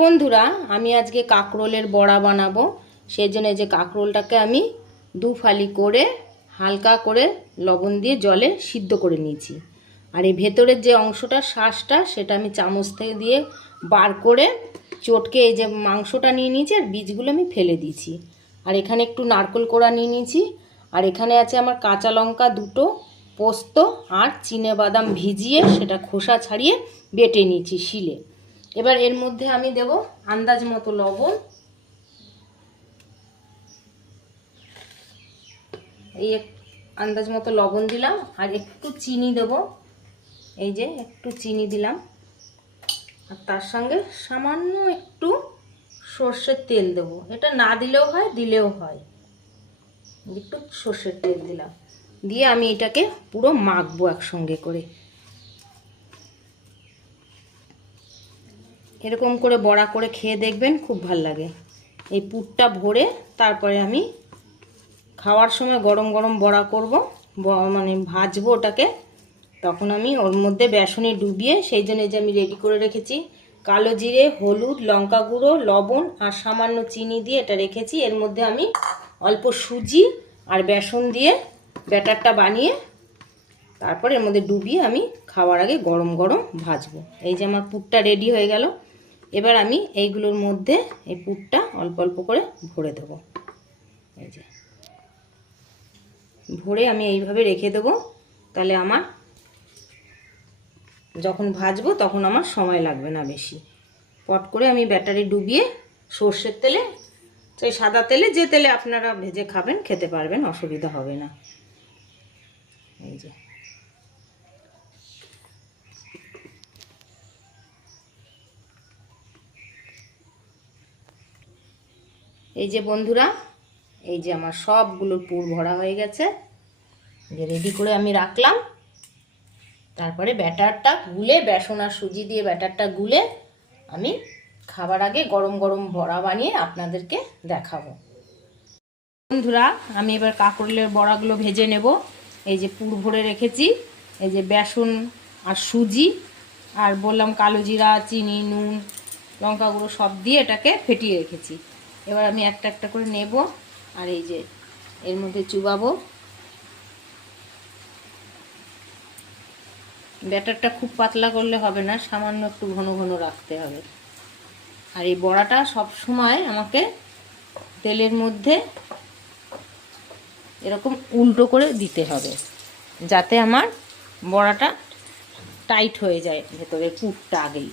বন্ধুরা, আমি আজকে কাঁকরোলের বড়া বানাবো। সেই জন্য যে কাঁকরোলটাকে আমি দু ফালি করে হালকা করে লবণ দিয়ে জলে সিদ্ধ করে নিয়েছি। আর এই ভেতরের যে অংশটা শাঁসটা সেটা আমি চামচ থেকে দিয়ে বার করে চটকে এই যে মাংসটা নিয়ে নিয়েছি আর বীজগুলো আমি ফেলে দিয়েছি। আর এখানে একটু নারকেল কোড়া নিয়ে নিয়েছি। আর এখানে আছে আমার কাঁচা লঙ্কা দুটো, পোস্ত আর চিনেবাদাম ভিজিয়ে সেটা খোসা ছাড়িয়ে বেটে নিয়েছি শিলে। এবার এর মধ্যে আমি দেব আন্দাজ মতো লবণ, এই আন্দাজ মতো লবণ দিলাম। আর একটু চিনি দেব, এই যে একটু চিনি দিলাম। আর তার সঙ্গে সামান্য একটু সর্ষের তেল দেব। এটা না দিলেও হয়, দিলেও হয়। একটু সর্ষের তেল দিলাম, দিয়ে আমি এটাকে পুরো মাখবো একসঙ্গে করে। এরকম করে বড়া করে খেয়ে দেখবেন, খুব ভাল লাগে। এই পুরটা ভরে তারপরে আমি খাওয়ার সময় গরম গরম বড়া করব, মানে ভাজবো ওটাকে। তখন আমি ওর মধ্যে বেসনে ডুবিয়ে, সেই জন্য যে আমি রেডি করে রেখেছি কালো জিরে, হলুদ, লঙ্কা গুঁড়ো, লবণ আর সামান্য চিনি দিয়ে এটা রেখেছি। এর মধ্যে আমি অল্প সুজি আর বেসন দিয়ে ব্যাটারটা বানিয়ে তারপর এর মধ্যে ডুবিয়ে আমি খাওয়ার আগে গরম গরম ভাজবো। এই যে আমার পুরটা রেডি হয়ে গেল। এবার আমি এইগুলোর মধ্যে এই পুরটা অল্প অল্প করে ভরে দেব। এই যে ভরে আমি এইভাবে রেখে দেবো। তাহলে আমার যখন ভাজবো তখন আমার সময় লাগবে না বেশি। পট করে আমি ব্যাটারে ডুবিয়ে সর্ষের তেলে, সেই সাদা তেলে, যে তেলে আপনারা ভেজে খাবেন খেতে পারবেন, অসুবিধা হবে না। এই যে এই যে বন্ধুরা, এই যে আমার সবগুলোর পুর ভরা হয়ে গেছে, যে রেডি করে আমি রাখলাম। তারপরে ব্যাটারটা গুলে, বেসন আর সুজি দিয়ে ব্যাটারটা গুলে আমি খাবার আগে গরম গরম বড়া বানিয়ে আপনাদেরকে দেখাবো। বন্ধুরা, আমি এবার কাঁকরোলের বড়াগুলো ভেজে নেব। এই যে পুর ভরে রেখেছি, এই যে বেসন আর সুজি আর বললাম কালো জিরা, চিনি, নুন, লঙ্কা গুঁড়ো সব দিয়ে এটাকে ফেটিয়ে রেখেছি। এবার আমি একটা একটা করে নেব আর এই যে এর মধ্যে চুবাবো। ব্যাটারটা খুব পাতলা করলে হবে না, সামান্য একটু ঘন ঘন রাখতে হবে। আর এই বড়াটা সব সময় আমাকে তেলের মধ্যে এরকম উল্টো করে দিতে হবে, যাতে আমার বড়াটা টাইট হয়ে যায় ভেতরে পুরটা আগেই।